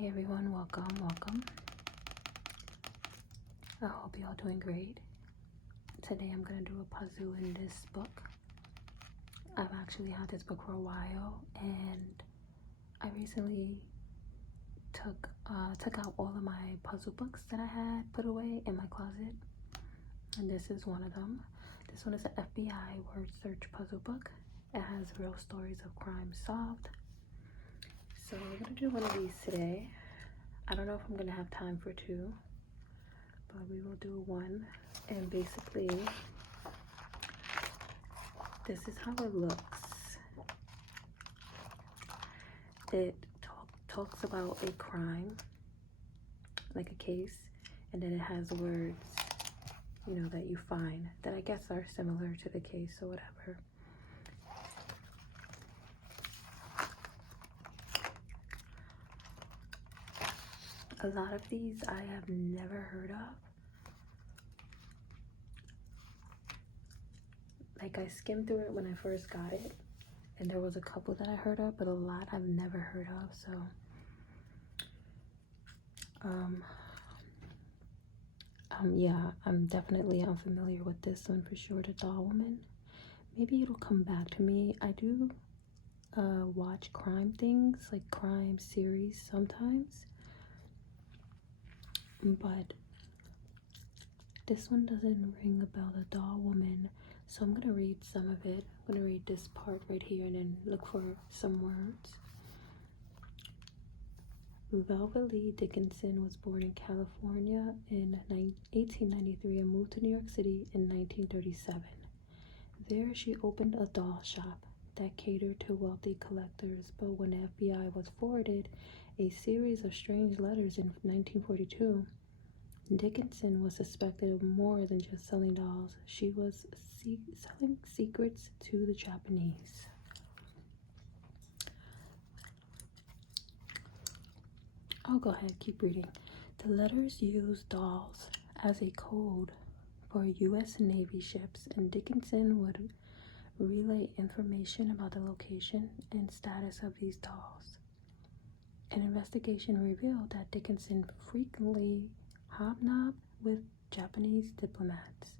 Hey everyone, welcome. I hope you're all doing great. Today I'm gonna do a puzzle in this book. I've actually had this book for a while, and I recently took out all of my puzzle books that I had put away in my closet, and this is one of them. This one is an FBI word search puzzle book. It has real stories of crime solved. So I'm gonna do one of these today. I don't know if I'm gonna have time for two, but we will do one. And basically this is how it looks. It talks about a crime, like a case, and then it has words, that you find that I guess are similar to the case or whatever. A lot of these I have never heard of. Like, I skimmed through it when I first got it, and there was a couple that I heard of, but a lot I've never heard of. So yeah, I'm definitely unfamiliar with this one for sure. The Doll Woman. Maybe it'll come back to me. I do watch crime things, like crime series sometimes, but this one doesn't ring a bell. The Doll Woman. So I'm gonna read some of it. I'm gonna read this part right here and then look for some words. Velvet Lee Dickinson was born in California in 1893 and moved to New York City in 1937. There she opened a doll shop that catered to wealthy collectors, but when the FBI was forwarded a series of strange letters in 1942, Dickinson was suspected of more than just selling dolls. She was selling secrets to the Japanese. I'll go ahead, keep reading. The letters used dolls as a code for U.S. Navy ships, and Dickinson would relay information about the location and status of these dolls. An investigation revealed that Dickinson frequently hobnobbed with Japanese diplomats,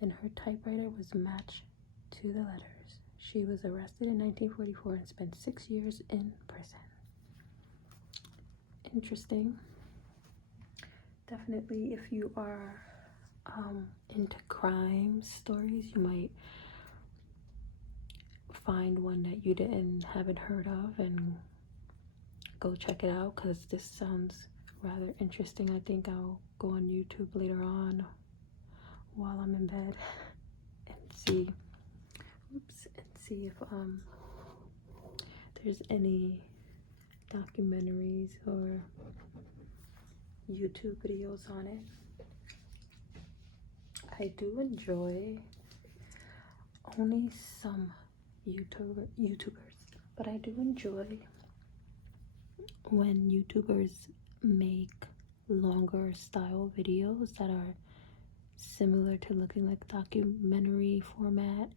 and her typewriter was matched to the letters. She was arrested in 1944 and spent 6 years in prison. Interesting. Definitely, if you are into crime stories, you might find one that you haven't heard of and go check it out, because this sounds rather interesting. I think I'll go on YouTube later on while I'm in bed and see if there's any documentaries or YouTube videos on it. I do enjoy only some YouTubers, but I do enjoy when YouTubers make longer style videos that are similar to looking like documentary format.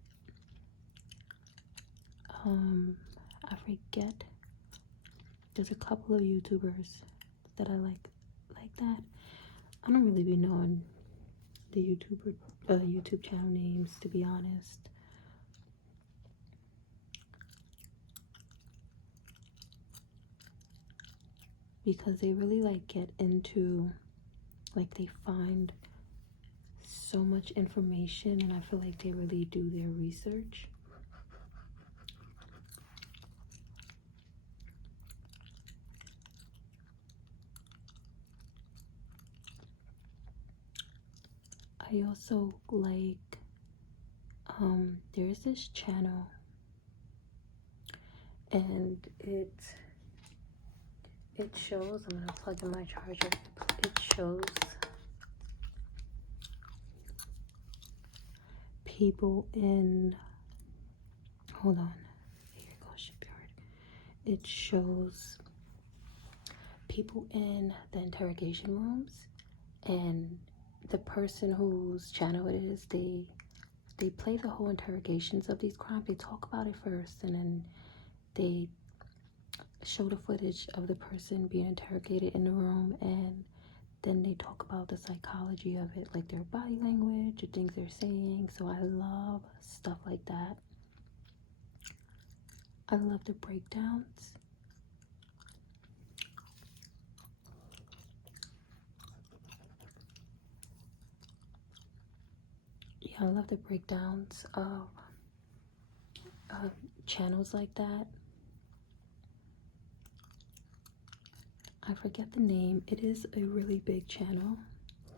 I forget, there's a couple of YouTubers that I like that. I don't really be knowing the YouTube channel names, to be honest. Because they really get into, they find so much information, and I feel like they really do their research. I also like, there's this channel, and it shows, I'm gonna plug in my charger. It shows people in, hold on, here you go, Shipyard. It shows people in the interrogation rooms, and the person whose channel it is, they play the whole interrogations of these crimes. They talk about it first, and then they show the footage of the person being interrogated in the room, and then they talk about the psychology of it, like their body language, the things they're saying. So I love stuff like that. I love the breakdowns. Yeah, I love the breakdowns of channels like that. I forget the name. It is a really big channel,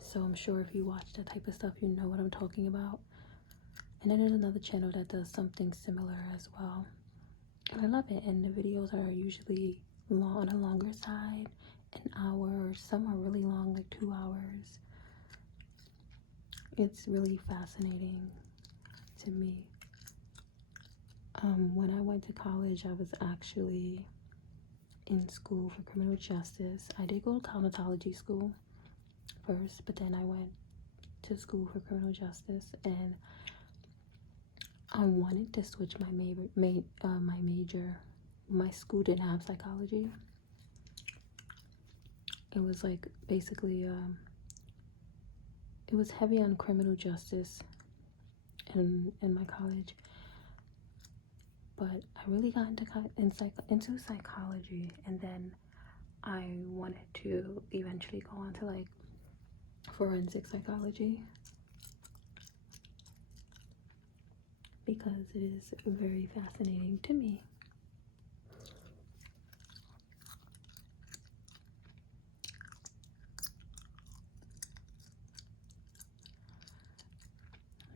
so I'm sure if you watch that type of stuff, you know what I'm talking about. And then there's another channel that does something similar as well. And I love it. And the videos are usually long, on a longer side, an hour. Some are really long, like 2 hours. It's really fascinating to me. When I went to college, I was actually in school for criminal justice. I did go to cosmetology school first, but then I went to school for criminal justice, and I wanted to switch my major. My school didn't have psychology. It was like basically it was heavy on criminal justice in my college, but I really got into psychology, and then I wanted to eventually go on to like forensic psychology, because it is very fascinating to me.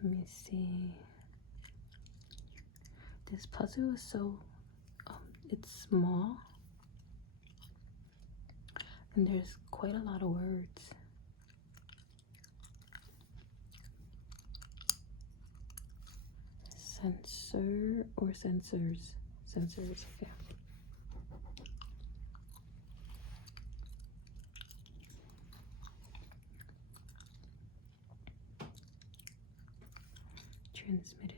Let me see. This puzzle is so, it's small, and there's quite a lot of words. Censor or censors? Censors, okay. Transmitted.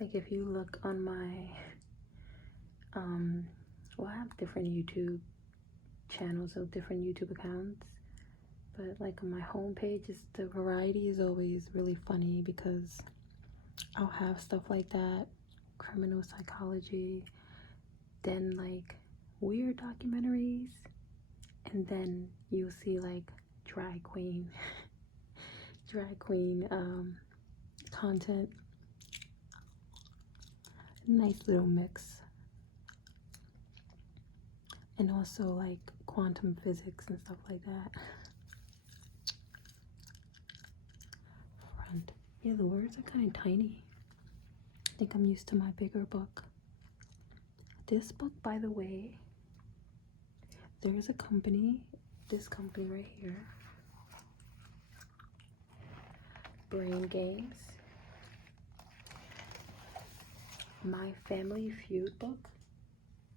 Like if you look on my, well, I have different YouTube channels of different YouTube accounts, but like on my homepage, the variety is always really funny, because I'll have stuff like that, criminal psychology, then like weird documentaries, and then you'll see like drag queen content. Nice little mix. And also like quantum physics and stuff like that. Front. Yeah, the words are kind of tiny. I think I'm used to my bigger book. This book, by the way, there's a company, this company right here, Brain Games. My Family Feud book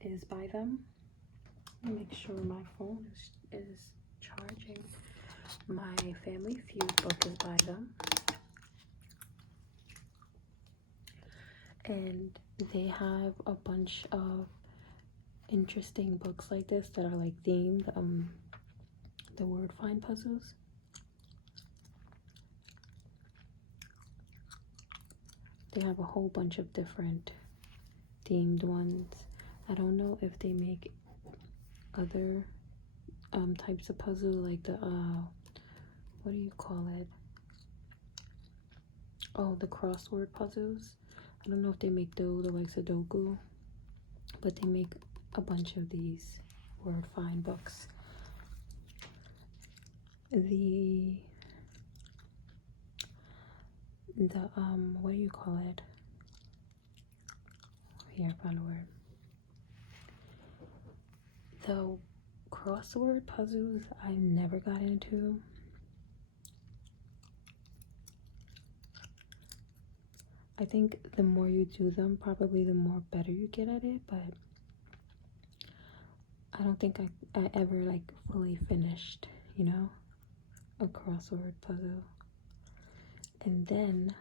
is by them. Let me make sure my phone is charging. My Family Feud book is by them. And they have a bunch of interesting books like this that are like themed, the word find puzzles. They have a whole bunch of different themed ones. I don't know if they make other types of puzzle, like the what do you call it? Oh, the crossword puzzles. I don't know if they make those, or like Sudoku, but they make a bunch of these word find books. The what do you call it? Here, I found a word. The crossword puzzles I never got into. I think the more you do them, probably the more better you get at it, but I don't think I ever like fully finished, you know, a crossword puzzle. And then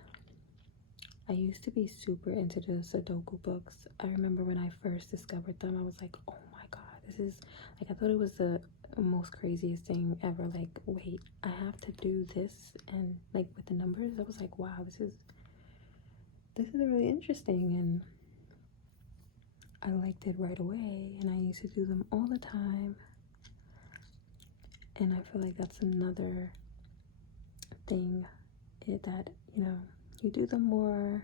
I used to be super into the Sudoku books. I remember when I first discovered them, I was like, oh my god, this is like, I thought it was the most craziest thing ever. Like, wait, I have to do this, and like with the numbers, I was like, wow, this is really interesting, and I liked it right away, and I used to do them all the time. And I feel like that's another thing, that, you know, you do them more,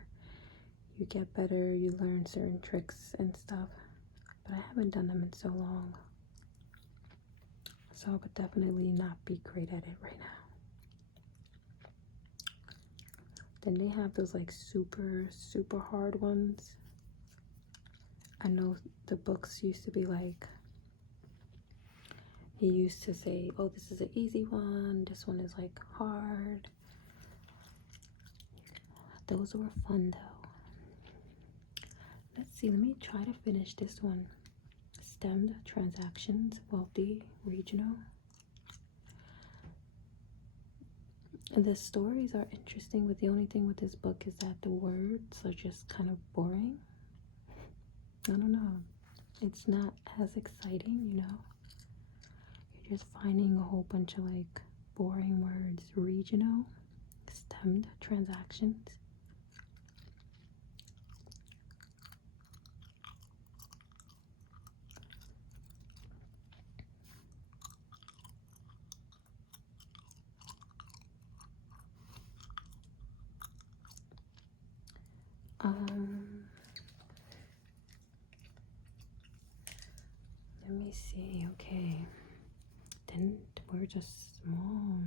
you get better, you learn certain tricks and stuff. But I haven't done them in so long, so I would definitely not be great at it right now. Then they have those like super hard ones. I know the books used to be like, he used to say, oh, this is an easy one, this one is like hard. Those were fun though. Let's see, let me try to finish this one. Stemmed Transactions, Wealthy Regional. And the stories are interesting, but the only thing with this book is that the words are just kind of boring. I don't know. It's not as exciting, you know? You're just finding a whole bunch of like boring words. Regional, Stemmed Transactions. Let me see. Okay. Then the words are small.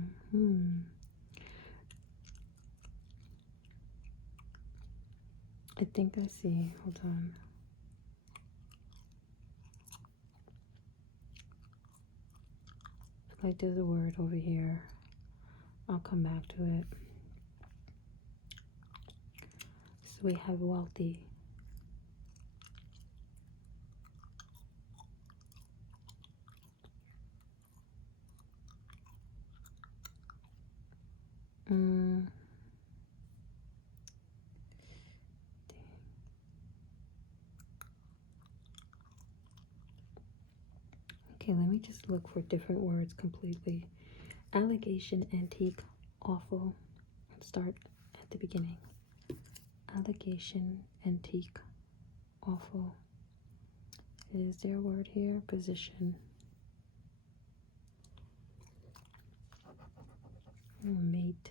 I think I see. Hold on. Like there's a word over here. I'll come back to it. So we have wealthy. Okay, let me just look for different words completely. Allegation, antique, awful. Let's start at the beginning. Allegation, antique, awful. Is there a word here? Position. Mate.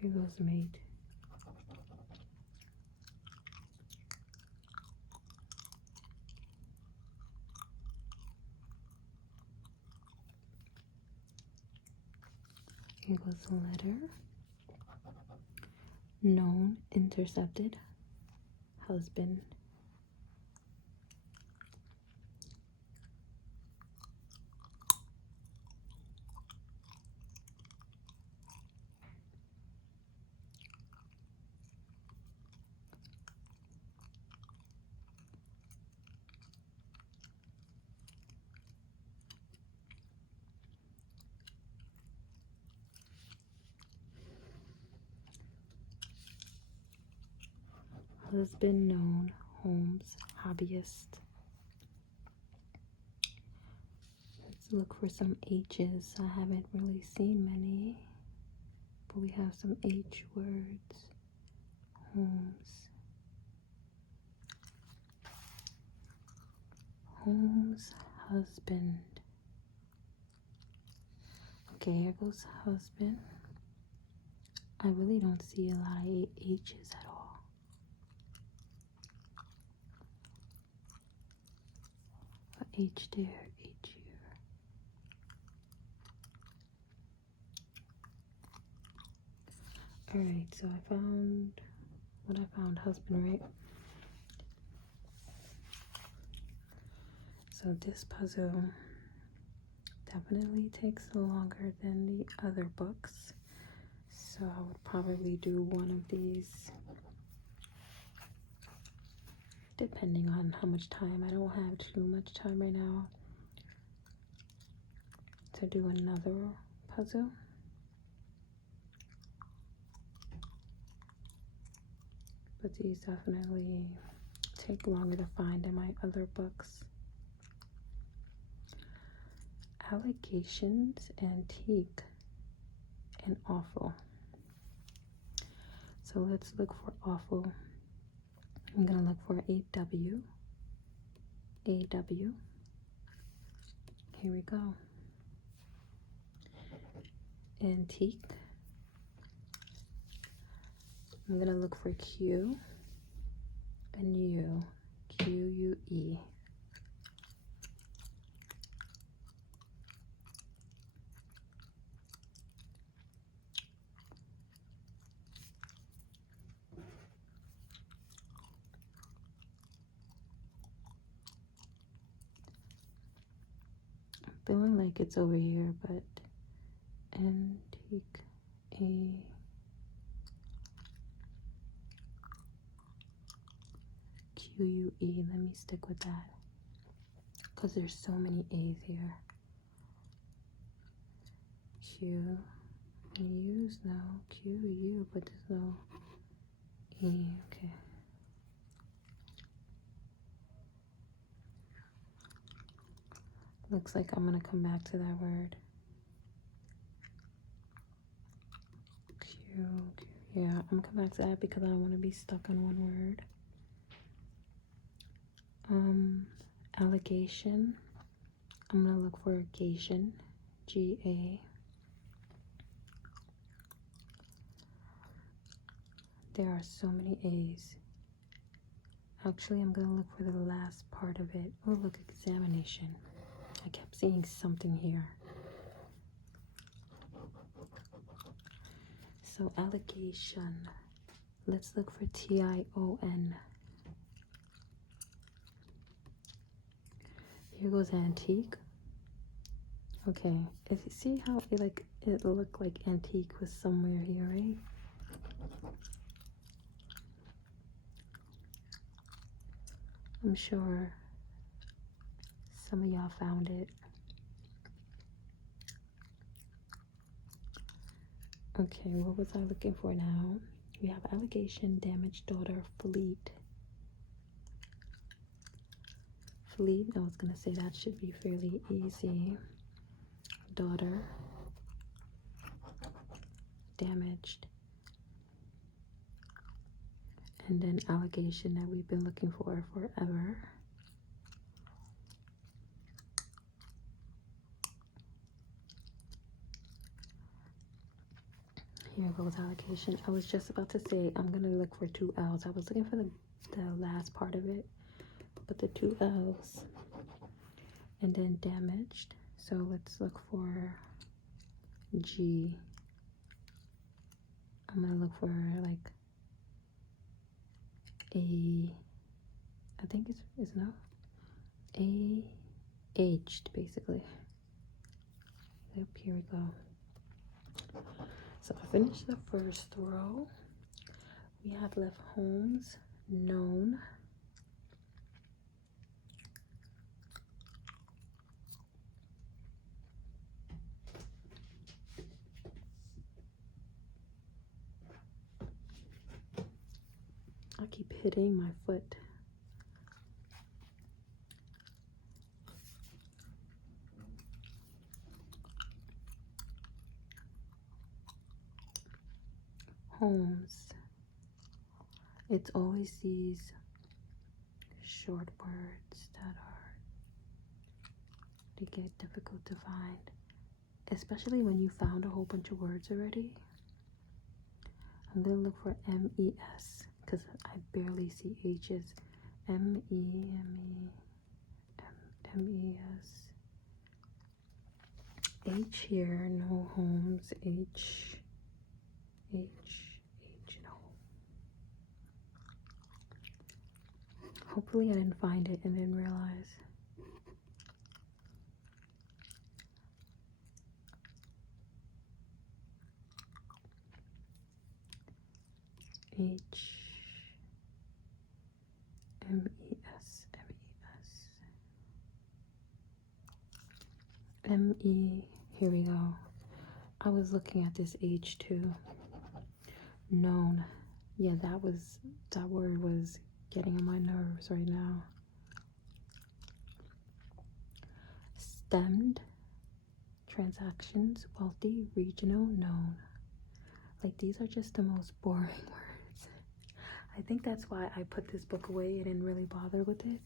Here goes mate. Here goes the letter. Known, intercepted, husband. Husband, known, homes, hobbyist. Let's look for some H's. I haven't really seen many, but we have some H words. Homes. Homes, husband. Okay, here goes husband. I really don't see a lot of H's at all. H there, H here. Alright, so I found what I found, husband, right? So this puzzle definitely takes longer than the other books. So I would probably do one of these depending on how much time. I don't have too much time right now to do another puzzle. but these definitely take longer to find than my other books. Allegations, antique, and awful. So let's look for awful. I'm gonna look for AW. AW. Here we go. Antique. I'm gonna look for Q and U. QUE. Feeling like it's over here, but antique, A, QUE. Let me stick with that because there's so many A's here. Q, U's no, QU, but there's no E. Okay. Looks like I'm gonna come back to that word. Q. Yeah, I'm gonna come back to that because I don't want to be stuck on one word. Allegation. I'm gonna look for Gation. GA. There are so many A's. Actually, I'm gonna look for the last part of it. Oh, look, examination. I kept seeing something here. So allegation. Let's look for TION. Here goes antique. Okay, see how it looked like antique was somewhere here, right? I'm sure some of y'all found it. Okay, what was I looking for now? We have allegation, damaged daughter, fleet. Fleet, I was gonna say that should be fairly easy. Daughter, damaged, and then allegation that we've been looking for forever. Here goes allocation. I was just about to say I'm gonna look for 2 L's. I was looking for the last part of it, but the 2 L's. And then damaged. So let's look for G. I'm gonna look for like a, I think it's no, A, aged basically. Yep, here we go. So I finished the first row. We have left homes, known. I keep hitting my foot. Homes. It's always these short words that they get difficult to find, especially when you found a whole bunch of words already. I'm gonna look for MES because I barely see H's. MES. H here, no homes. H, no. Hopefully I didn't find it and then realize. H, MES. ME, here we go. I was looking at this H too. Known. Yeah, that word was getting on my nerves right now. Stemmed, transactions, wealthy, regional, known. Like, these are just the most boring words. I think that's why I put this book away and didn't really bother with it.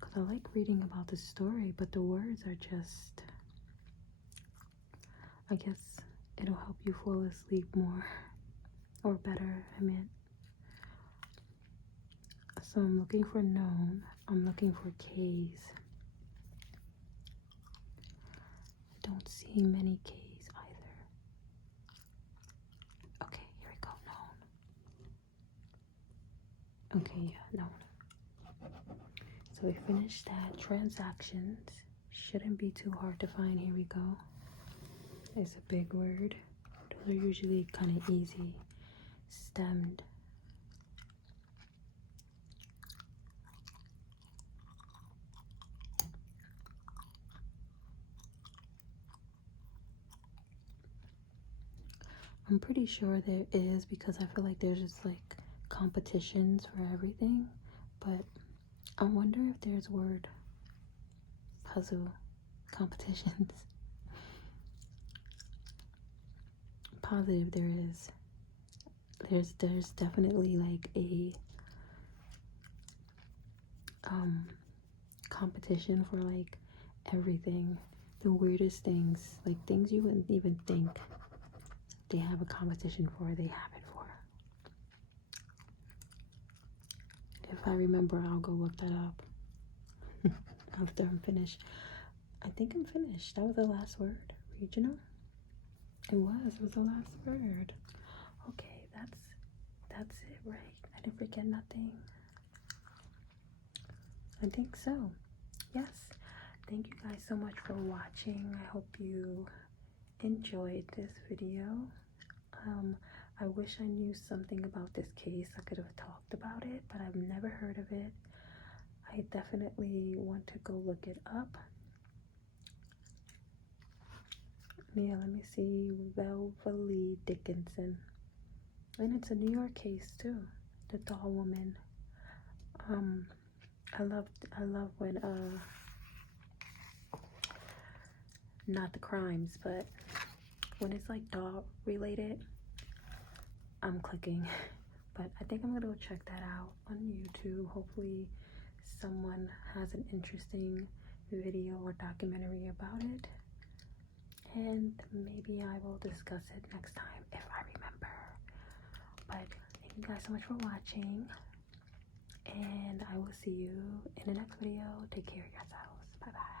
Because I like reading about the story, but the words are just, I guess it'll help you fall asleep more. Or better, I meant. So I'm looking for known. I'm looking for K's. I don't see many K's either. Okay, here we go, known. Okay, yeah, known. So we finished that. Transactions. Shouldn't be too hard to find. Here we go. It's a big word. Those are usually kind of easy. Stemmed. I'm pretty sure there is, because I feel like there's just like competitions for everything. But I wonder if there's word puzzle competitions. Positive there is. There's definitely like a competition for like everything. The weirdest things, like things you wouldn't even think they have a competition for, they have it for. If I remember, I'll go look that up after I'm finished. I think I'm finished. That was the last word. Regional? It was the last word. Okay, that's it, right? I didn't forget nothing. I think so. Yes. Thank you guys so much for watching. I hope you enjoyed this video. I wish I knew something about this case. I could have talked about it, but I've never heard of it. I definitely want to go look it up. Yeah, let me see. Beverly Dickinson. And it's a New York case too. The doll woman. I love when not the crimes, but when it's like dog related, I'm clicking. But I think I'm gonna go check that out on YouTube. Hopefully someone has an interesting video or documentary about it, and maybe I will discuss it next time if I remember. But thank you guys so much for watching, and I will see you in the next video. Take care of yourselves. Bye bye.